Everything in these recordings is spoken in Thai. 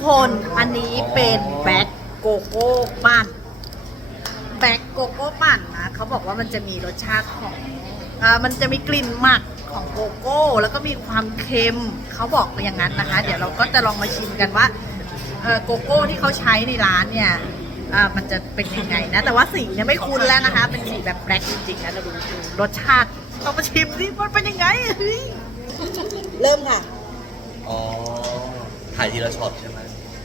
คนอันนี้เป็นแบล็กโกโก้ปั่นแบล็กโกโก้ปั่นนะเขาบอกว่ามันจะมีรสชาติของมันจะมีกลิ่นหมักของโกโก้แล้วก็มีความเค็มเขาบอกอย่างนั้นนะคะเดี๋ยวเราก็จะลองมาชิมกันว่าโกโก้ที่เขาใช้ในร้านเนี่ยมันจะเป็นยังไงนะแต่ว่าสีเนี่ยไม่คุ้นแล้วนะคะเป็นสีแบบแบล็กจริงๆนะเราดูรสชาติเรามาชิมสิมันเป็นยังไงเริ่มค่ะอ๋อถ่ายทีละช็อตใช่ไหม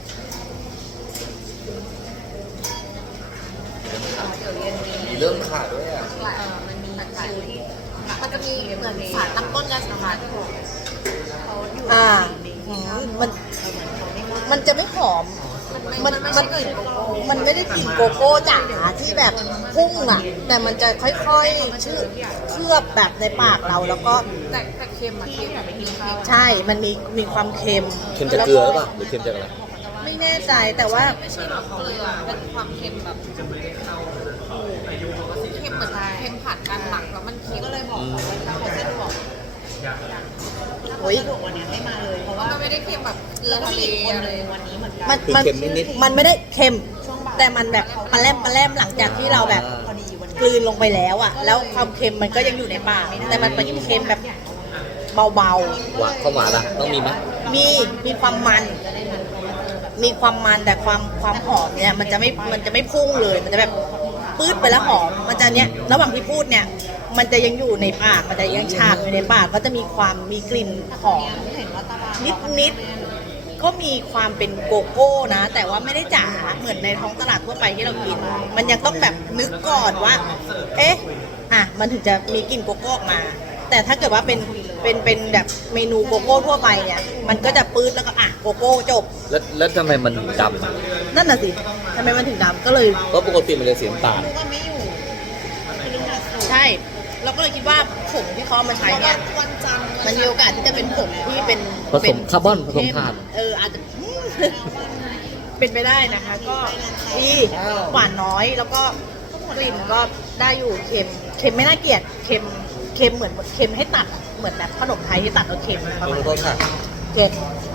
มีเริ่มขาดด้วยอ่ะมันมีคิวที่มันจะมีเหมือนสารตั้งต้นยาสามัญเขาอยู่มันจะไม่หอมมันไม่ได้กลิ่นโกโก้จ๋าที่แบบพุ่งอ่ะแต่มันจะค่อยๆเคลือบแบบในปากเราแล้วก็แต่เค็มอะเค็มแบบไม่กินข้าวใช่มันมีความเค็มจากเกลือหรือเปล่าหรือเค็มจากอะไรไม่แน่ใจแต่ว่าไม่ใช่แบบเกลือเป็นความเค็มแบบเค็มเหมือนเค็มผ่านการหมักแล้วมันเค็มก็เลยบอกเขาว่าถ้าเขาสะดวกโอ้ยวันนี้ให้มาเลยเพราะว่ามันไม่ได้เค็มแบบเกลือทะเลอะไรวันนี้เหมือนกันมันไม่ได้เค็มแต่มันแบบปลาแรมหลังจากที่เราแบบกลืนลงไปแล้วอ่ะแล้วความเค็มมันก็ยังอยู่ในปากแต่มันเป็นเค็มแบบเบาหวานข้าวหวานล่ะต้องมีไหมมีความมันแต่ความหอมเนี่ยมันจะไม่พุ่งเลยมันจะแบบปื๊ดไปแล้วหอมมันจะเนี้ยระหว่างที่พูดเนี่ยมันจะยังอยู่ในปากมันจะยังฉาบอยู่ในปากก็จะมีกลิ่นหอมนิดก็มีความเป็นโกโก้นะแต่ว่าไม่ได้จ๋าเหมือนในท้องตลาดทั่วไปที่เรากินมันยังต้องแบบนึกก่อนว่ามันถึงจะมีกลิ่นโกโก้ออกมาแต่ถ้าเกิดว่าเป็นแบบเมนูโกโก้ทั่วไปเนี่ยมันก็จะปื๊ดแล้วก็โกโก้จบแล้วทำไมมันดำนั่นน่ะสิทำไมมันถึงดำก็เลยเพราะปกติมันจะสีน้ำตาลใช่เราก็เลยคิดว่าผงที่เขามาใช้เนี่ยมันมีโอกาสที่จะเป็นผงที่เป็นผสมคาร์บอนผสมถ่านอาจจะเป็นไปได้นะคะก็ดีหวานน้อยแล้วก็กลิ่นก็ได้อยู่เค็มไม่น่าเกลียดเค็มเหมือนเค็มให้ตัดเหมือนแบบขนมไทยที่ตัดแล้วเค็มประมาณนี้เจ็ด